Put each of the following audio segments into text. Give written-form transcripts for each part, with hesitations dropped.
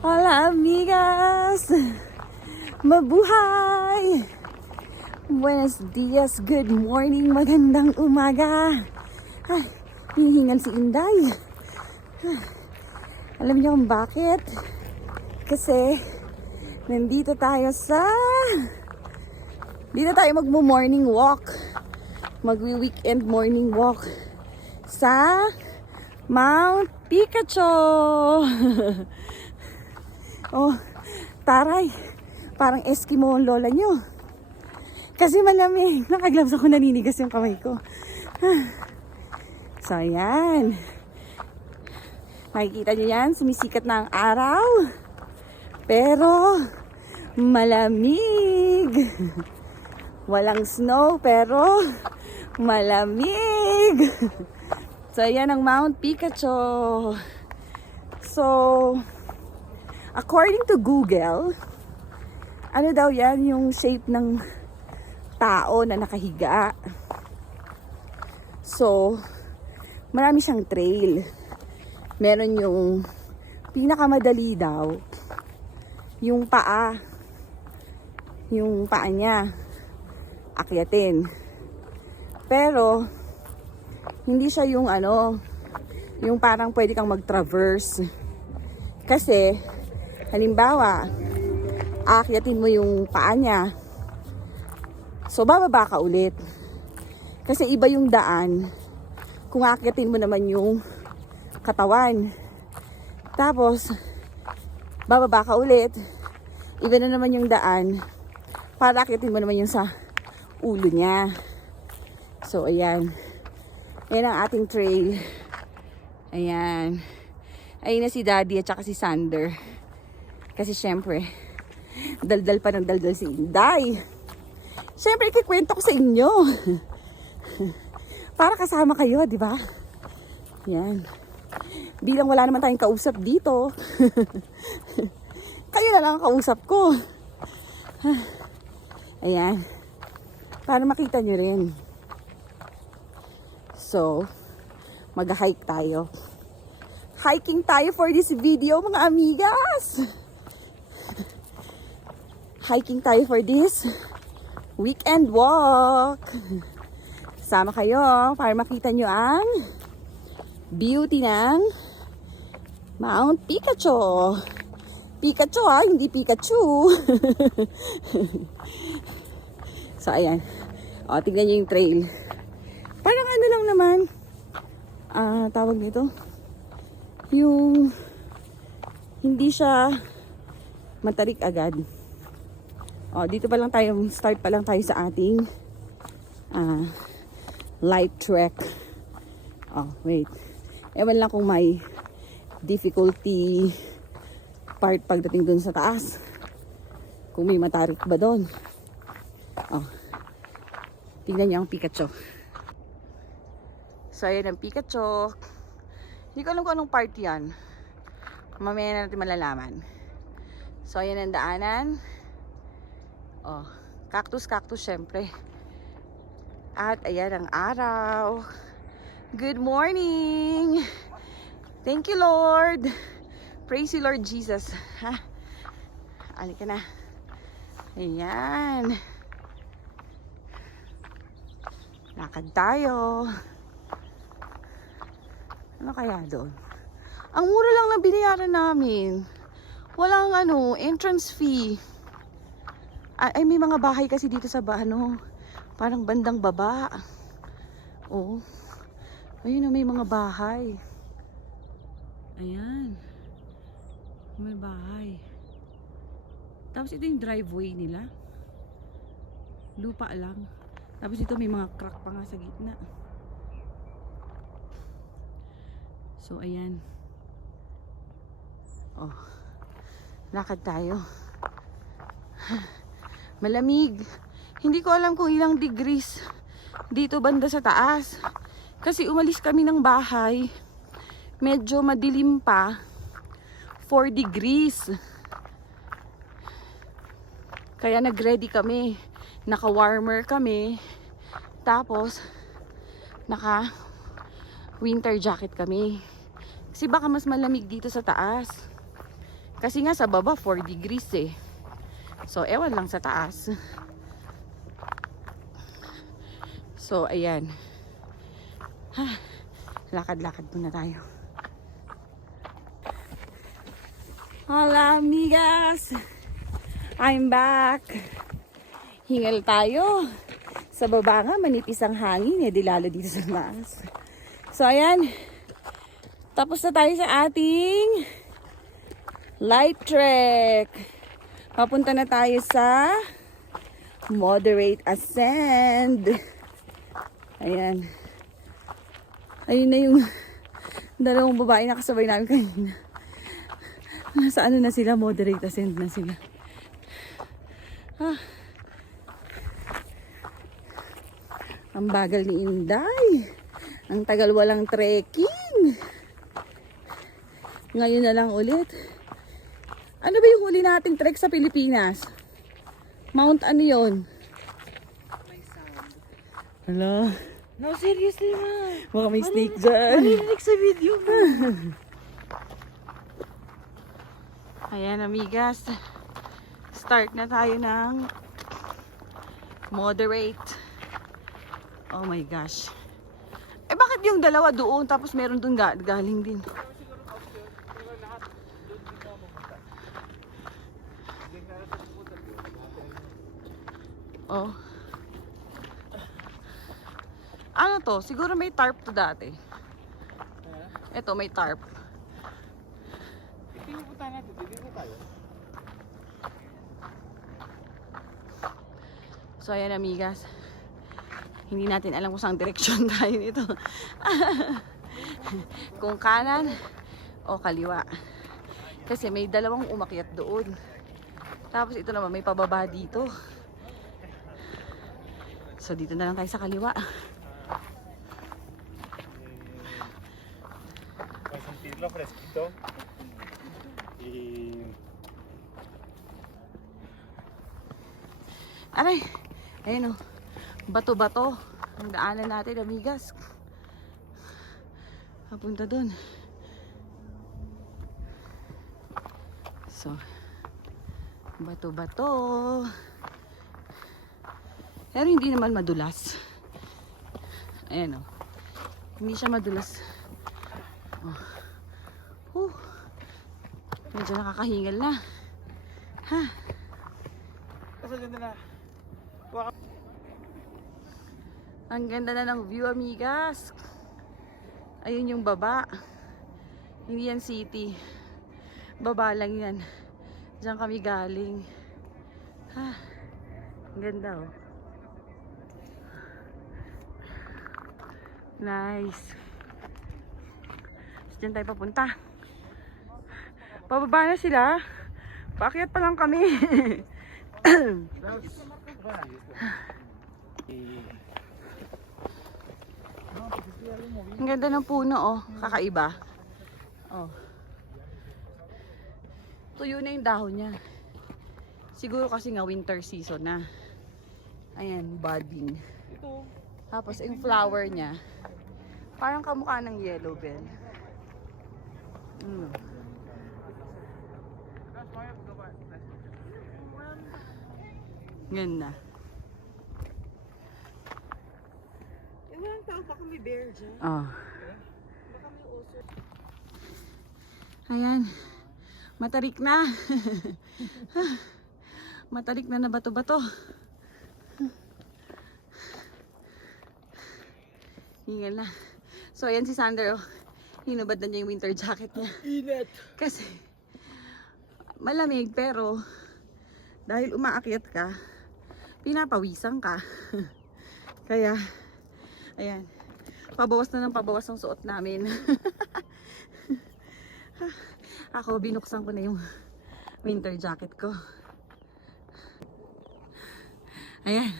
Hola amigas! Mabuhay! Buenos dias, good morning, magandang umaga! Ay, hihingal si Inday. Alam niyo kung bakit? Kasi nandito tayo magmo-morning walk. Magwi-weekend morning walk sa Mount Pikachu. Oh, taray. Parang Eskimo ang lola nyo. Kasi malamig. Naka-gloves ako, naninigas yung kamay ko. So, ayan. Nakikita nyo yan, sumisikat na ang araw. Pero, malamig. Walang snow, pero malamig. So, ayan ang Mount Pikachu. So, according to Google, ano daw yan, yung shape ng tao na nakahiga. So, marami siyang trail. Meron yung pinakamadali daw, yung paa niya, akyatin. Pero, hindi siya yung yung parang pwede kang mag-traverse. Kasi, halimbawa, aakyatin mo yung paa niya. So, bababa ka ulit. Kasi iba yung daan kung aakyatin mo naman yung katawan. Tapos, bababa ka ulit. Iba na naman yung daan para aakyatin mo naman yung sa ulo niya. So, ayan. Ayan ang ating trail. Ayan. Ayun na si Daddy at saka si Sander. Kasi syempre, daldal pa ng daldal si Inday. Syempre, ikikwento ko sa inyo. Para kasama kayo, di ba? Yan. Bilang wala naman tayong kausap dito. Kayo na lang ang kausap ko. Ayan. Para makita nyo rin. So, mag-hike tayo. Hiking tayo for this video, mga amigas. Hiking tayo for this weekend walk. Sama kayo para makita nyo ang beauty ng Mount Pikachu. Pikachu hindi Pikachu. So, ayan. O, tignan nyo yung trail. Parang ano lang naman, tawag nito, yung hindi siya matarik agad. O, dito pa lang tayo, start pa lang tayo sa ating light trek. Oh, wait. Ewan lang kung may difficulty part pagdating dun sa taas. Kung may matarik ba dun. Oh, tingnan niyo ang Pikachu. So, ayan ang Pikachu. Hindi ko alam kung anong part yan. Mamaya na natin malalaman. So, ayan ang daanan. Oh, cactus syempre. At ayan ang araw. Good morning. Thank you, Lord. Praise you, Lord Jesus. Ha? Alika na. Ayan. Lakad tayo. Ano kaya doon? Ang mura lang na binayaran namin. Walang entrance fee. Ay, may mga bahay kasi dito sa parang bandang baba. Oh. Ayun, may mga bahay. Ayan. May bahay. Tapos ito yung driveway nila. Lupa lang. Tapos ito may mga crack pa nga sa gitna. So, ayan. Oh. Lakad tayo. Malamig. Hindi ko alam kung ilang degrees dito banda sa taas. Kasi umalis kami ng bahay. Medyo madilim pa. 4 degrees. Kaya nag-ready kami. Naka-warmer kami. Tapos, naka-winter jacket kami. Kasi baka mas malamig dito sa taas. Kasi nga sa baba 4 degrees eh. So ewan lang sa taas. So ayan. Lakad-lakad muna tayo. Hola amigas! I'm back! Hingal tayo. Sa baba nga, manipis ang hangin eh. Di lalo dito sa taas. So ayan. Tapos na tayo sa ating light trek. Papunta na tayo sa moderate ascend. Ayan. Ayun na yung dalawang babae na kasabay namin kanina. Nasa ano na sila, moderate ascend na sila. Ang bagal ni Inday. Ang tagal walang trekking. Ngayon na lang ulit. Ano ba yung huli nating trek sa Pilipinas? Mount ano yun? Hala. No, seriously na. Baka may snake dyan. Marinig sa video mo. Ayan amigas. Start na tayo ng moderate. Oh my gosh. Eh bakit yung dalawa doon tapos meron doon galing din? Oh. Ano to? Siguro may tarp to dati. Ito may tarp. Pinupunta natin, dito tayo. So ayan amigas. Hindi natin alam kung saan direksyon tayo nito. Kung kanan o kaliwa. Kasi may dalawang umakyat doon. Tapos ito naman may pababa dito. So dito na lang tayo sa kaliwa. Puedes sentirlo fresquito. Y... Aray! Ayun o. Bato-bato. Ang daanan natin, amigas. Papunta doon. So, bato-bato. Pero hindi naman madulas. Ayan o. Hindi siya madulas. Oh. Medyo nakakahingal na. Ha? Kasi ganda na. Ang ganda na ng view, amigas. Ayun yung baba. Hindi yan city. Baba lang yan. Diyan kami galing. Ha? Ang ganda oh. Nice. Diyan tayo papunta. Pababa na sila. Paakyat pa lang kami. Ang ganda ng puno oh. Kakaiba. Oh. Tuyo na yung dahon niya. Siguro kasi nga winter season na. Ayan, budding. Tapos yung flower niya, parang kamukha ng yellow bell. Ganda. Ilang tao pa kami bear dyan? Oh. Baka may uso. Ayan. Matarik na. Matarik na na bato-bato. Hingal na. So ayan si Sander. Oh. Hinubad na niya yung winter jacket niya. Init! Kasi malamig pero dahil umaakyat ka, pinapawisan ka. Kaya ayan. Pabawas na ng pabawas ang suot namin. Ako, binuksan ko na yung winter jacket ko. Ayan.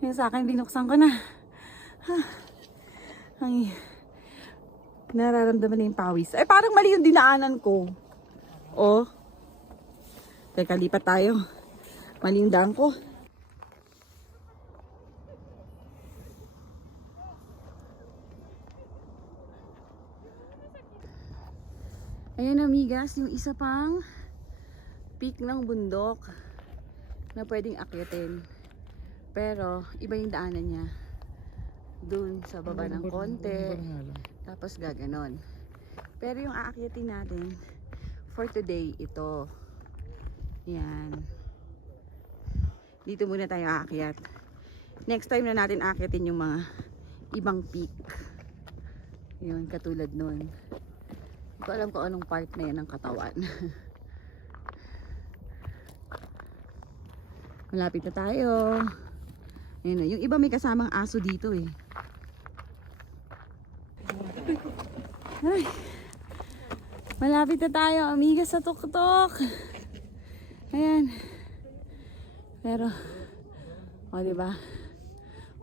Yung sa akin, binuksan ko na. Ang nararamdaman na yung pawis. Ay, parang mali yung dinaanan ko. Oh. Teka, lipat tayo. Mali yung daan ko. Ayan amigas, yung isa pang peak ng bundok na pwedeng akyatin. Pero iba yung daanan niya. Dun sa baba ng konti. Tapos gaganon. Pero yung aakyatin natin for today, ito. Yan. Dito muna tayo aakyat. Next time na natin aakyatin yung mga ibang peak. Yun, katulad nun. Hindi ko alam kung anong part na yan ng katawan. Malapit na tayo. Ayun, yung iba may kasamang aso dito eh. Ay, malapit na tayo, amiga, sa tuktok. Ayan. Pero, o diba?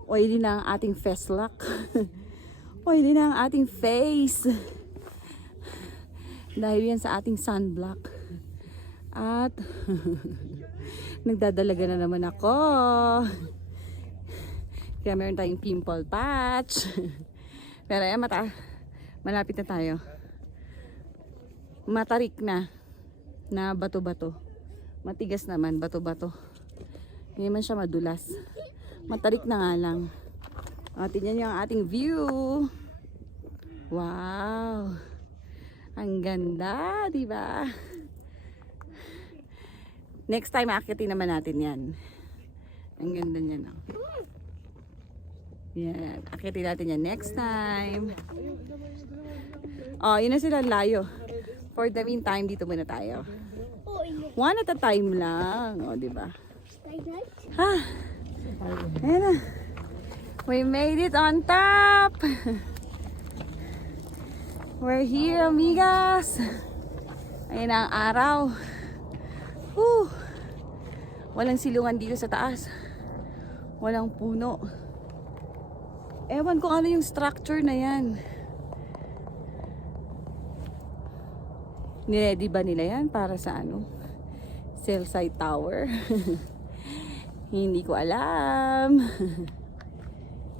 Oily na ang ating feslak. Oily na ang ating face. Dahil yan sa ating sunblock. At nagdadalaga na naman ako. Kaya meron tayong pimple patch. Pero ayan, malapit na tayo. Matarik na bato-bato. Matigas naman, bato-bato. Hindi man siya madulas. Matarik na nga lang. O, tingnan niyo ang ating view. Wow. Ang ganda, di ba? Next time, akitin naman natin yan. Ang ganda niya, no? Yan. Akitin natin yan next time. Oh, yun na sila, layo. For the meantime, dito muna tayo. One at a time lang. O, di ba? Ha? Ayan na. We made it on top. We're here, amigas. Ayan na ang araw. Whew. Walang silungan dito sa taas. Walang puno. Ewan kung ano yung structure na yan. Niready ba nila yan para sa ano? Cell site tower? Hindi ko alam.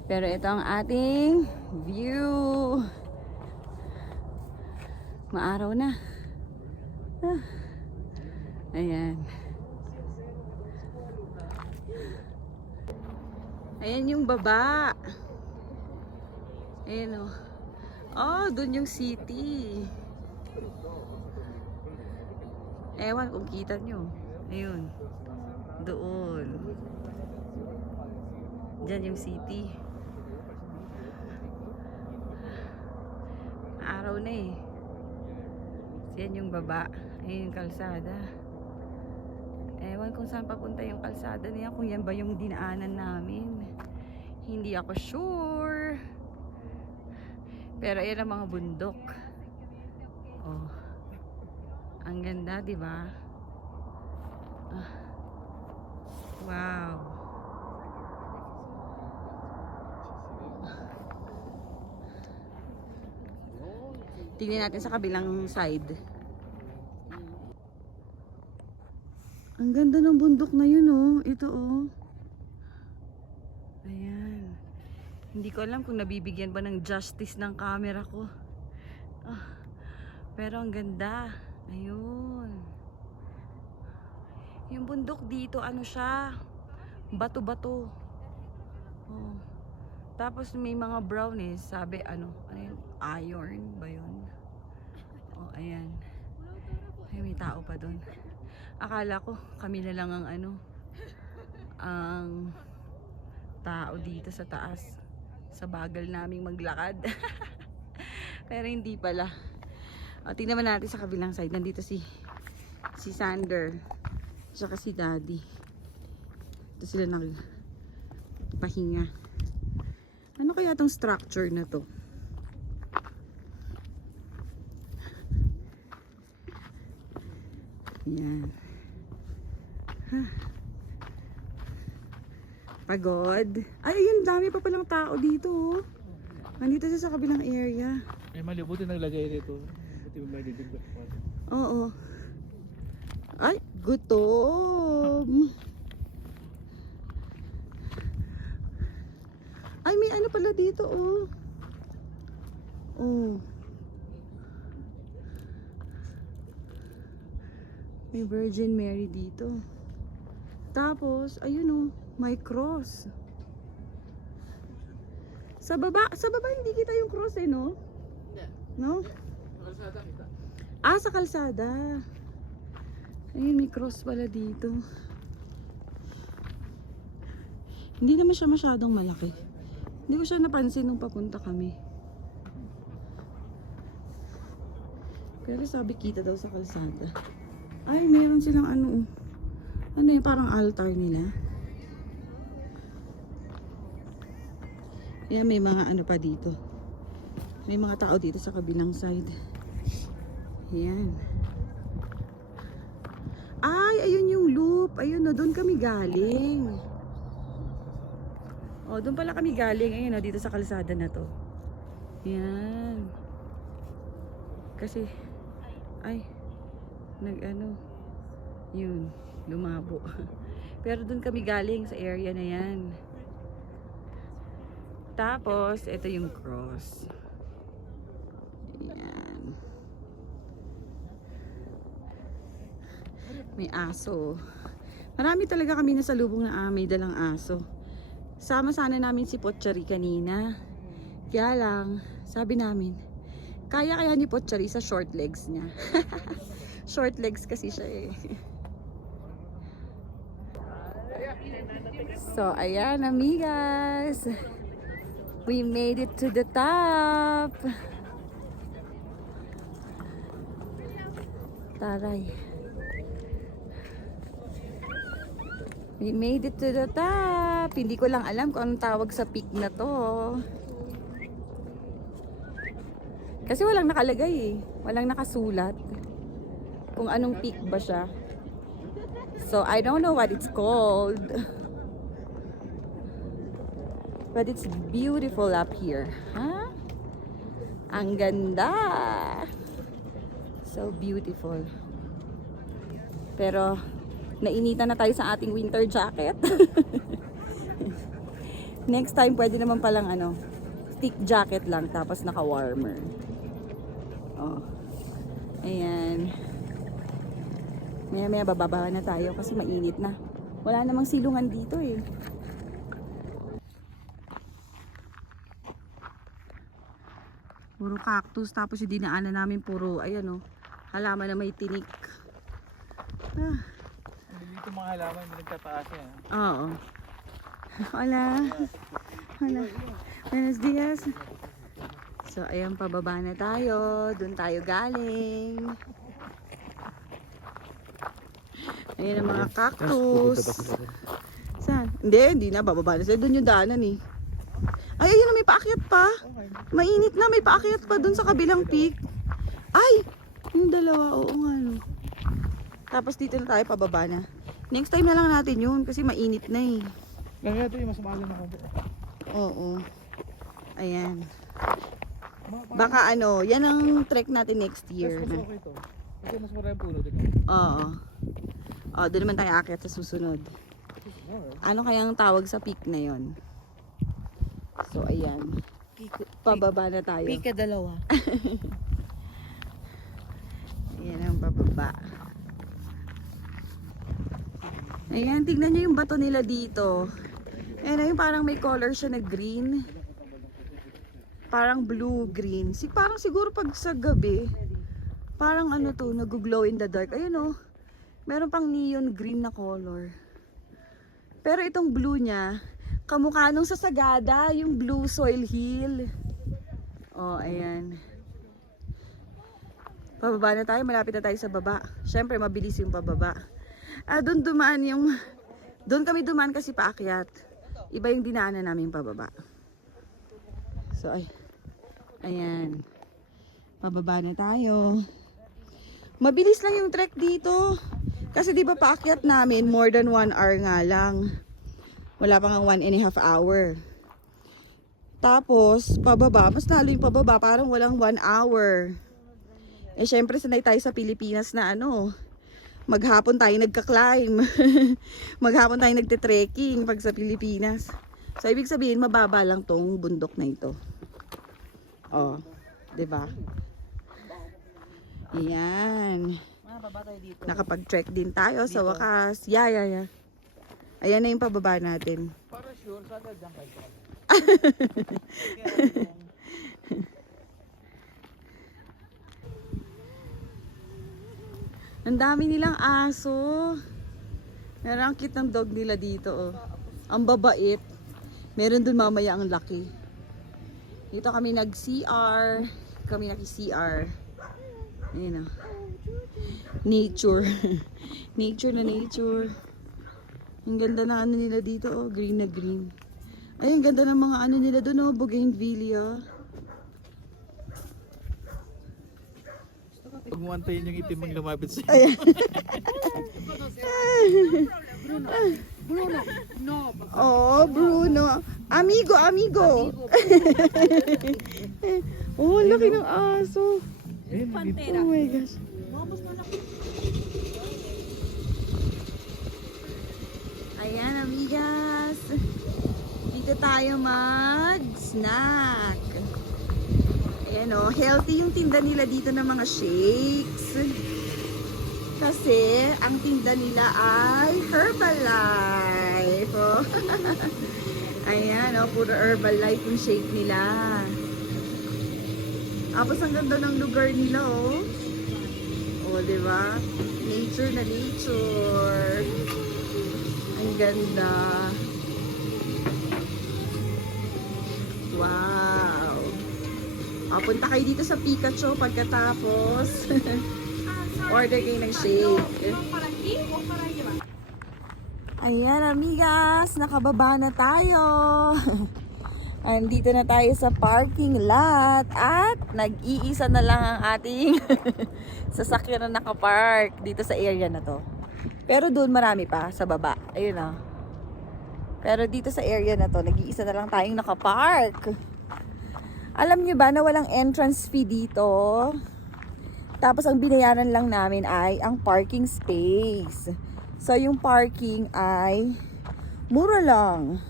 Pero ito ang ating view. Maaraw na. Ah. Ayan. Ayan yung baba. Ayan o. Oh, dun yung city. Ewan kung kita nyo. Ayun. Doon. Diyan yung city. Araw na eh. Yan yung baba. Ayun yung kalsada. Ewan kung saan papunta yung kalsada niya. Kung yan ba yung dinaanan namin. Hindi ako sure. Pero ayan ang mga bundok. Oh. Ang ganda, di ba? Ah. Wow. Tingnan natin sa kabilang side. Ang ganda ng bundok na yun, oh. Ito, oh. Ayan. Hindi ko alam kung nabibigyan ba ng justice ng camera ko. Ah. Pero ang ganda. Ayun. Yung bundok dito, ano siya? Bato-bato. Oh. Tapos may mga brownies, sabi ano yun? Iron ba yun? Oh, ayan. Ay, may tao pa doon. Akala ko kami na lang ang ang tao dito sa taas. Sa bagal naming maglakad. Pero hindi pala. O, tingnan natin sa kabilang side. Nandito si Sander. Tsaka si Daddy. Ito sila nagpahinga. Ano kaya tong structure na to? Yan. Huh. Pagod. Ay, ayun, dami pa palang tao dito. Oh. Nandito siya sa kabilang area. Ay, mali. Buti naglagay dito. Buti may didibak pa. Oo. Ay, gutom. Ay, may ano pala dito, oh. Oh. May Virgin Mary dito. Tapos, ayun oh, may cross. Sa baba hindi kita yung cross eh, no? No? Kalsada kita. Ah, sa kalsada. Ayun, may cross pala dito. Hindi naman siya masyadong malaki. Hindi ko siya napansin nung papunta kami. Pero sabi kita daw sa kalsada. Ay, meron silang ano. Ano yung parang altar nila. Yan, may mga ano pa dito. May mga tao dito sa kabilang side. Yan. Ay, ayun yung loop. Ayun no, doon kami galing. Oh, doon pala kami galing. Ayun no, dito sa kalsada na to. Yan. Kasi, ay, nag-ano, yun, lumabo. Pero doon kami galing sa area na yan. Tapos, ito yung cross. Yan. May aso. Marami talaga kami nasalubong na may dalang aso. Sama sana namin si Potchari kanina. Kaya lang, sabi namin, kaya ni Potchari sa short legs niya. Short legs kasi siya eh. So, ayan amigas. We made it to the top. Taray. We made it to the top. Hindi ko lang alam kung anong tawag sa peak na to. Kasi walang nakalagay eh. Walang nakasulat kung anong peak ba siya. So, I don't know what it's called. But it's beautiful up here. Huh? Ang ganda. So beautiful. Pero, nainitan na tayo sa ating winter jacket. Next time, pwede naman palang ano, stick jacket lang, tapos naka-warmer. Oh. Ayan. Maya bababa na tayo kasi mainit na. Wala namang silungan dito eh. Puro cactus, tapos yung dinaanan namin puro, ayan oh, halaman na may tinik. Ah. Dito mga halaman, hindi nagtataas yan. Oo. Hola. Hola. Buenos dias. So, ayan, pababa na tayo. Doon tayo galing. Ayan ang mga cactus. Saan? Hindi na. Bababa na sila. Doon yung daanan eh. Ay, ayun na, may paakyat pa. Mainit na, may paakyat pa doon sa kabilang peak. Ay! Yung dalawa, oo nga no. Tapos dito na tayo, pababa na. Next time na lang natin yun kasi mainit na eh. Kaya ito yung mas mahal na konti. Oo. Ayan. Baka ano, yan ang trek natin next year. Mas okay to. Kasi mas mura yung puno din. Oo. Doon naman tayo aakyat sa susunod. Ano kayang tawag sa peak na yon? So, ayan. Pababa na tayo. Pika dalawa. Ayan ang pababa. Ayan, tignan nyo yung bato nila dito. Ayan, yung parang may color siya na green. Parang blue-green. Parang siguro pag sa gabi, parang ano to, nag-glow in the dark. Ayun oh, meron pang neon green na color. Pero itong blue niya, kamukha nung sa Sagada, yung Blue Soil Hill. Oh, ayan. Pababa na tayo, malapit na tayo sa baba. Syempre, mabilis yung pababa. Doon dumaan yung... Doon kami dumaan kasi paakyat. Iba yung dinaanan namin pababa. So, ayan. Pababa na tayo. Mabilis lang yung trek dito. Kasi di ba paakyat namin, more than 1 hour nga lang. Wala pa nga 1.5 hour. Tapos, pababa. Mas lalo yung pababa. Parang walang 1 hour. Eh, syempre, sanay tayo sa Pilipinas na ano, maghapon tayo nagka-climb. Maghapon tayo nagte-trekking pag sa Pilipinas. So, ibig sabihin, mababa lang tong bundok na ito. Oh, diba? Ayan. baba tayo dito. Nakapag-trek din tayo sa wakas. Yeah. Ayan na yung pababa natin. Para sure, sana dyan kayo. Ang dami nilang aso. Meron ang cute ng dog nila dito. Oh. Ang babait. Meron dun mamaya ang laki. Dito kami nag-CR. Kami nag-CR. Ayun oh. Nature. Nature na nature. Ang ganda na ano nila dito. Oh. Green na green. Ay, ang ganda ng mga ano nila doon. Oh. Bougainvillea. Huwag mo antayin yung itim ang lumapit sa'yo. Bruno, no. Oh, Bruno. Amigo. Oh, laki ng aso. Pantera. Oh my gosh. Mas malaki. Ayan, amigas. Dito tayo mag-snack. Ayan o, healthy yung tinda nila dito ng mga shakes. Kasi, ang tinda nila ay Herbalife. Oh. Ayan o, puro Herbalife yung shake nila. Tapos, ang ganda ng lugar nila o. O, diba? Nature na nature. Ang ganda. Wow. O, punta kayo dito sa Pikachu pagkatapos. Order kayo ng shake. Ayan, amigas. Nakababa na tayo. Andito na tayo sa parking lot. At nag-iisa na lang ang ating sasakyan na nakapark dito sa area na to. Pero doon marami pa sa baba. Ayun o. Pero dito sa area na to, nag-iisa na lang tayong nakapark. Alam nyo ba na walang entrance fee dito? Tapos ang binayaran lang namin ay ang parking space. So yung parking ay mura lang.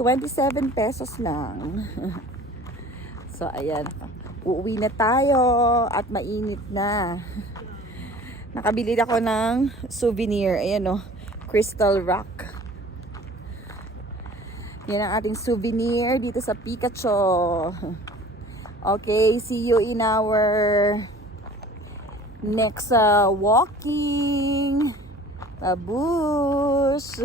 27 pesos lang. So ayan. Uuwi na tayo at mainit na. Nakabili ako ng souvenir. Ayan o. Crystal Rock. Yan ang ating souvenir dito sa Pikachu. Okay, see you in our next walking. Babush!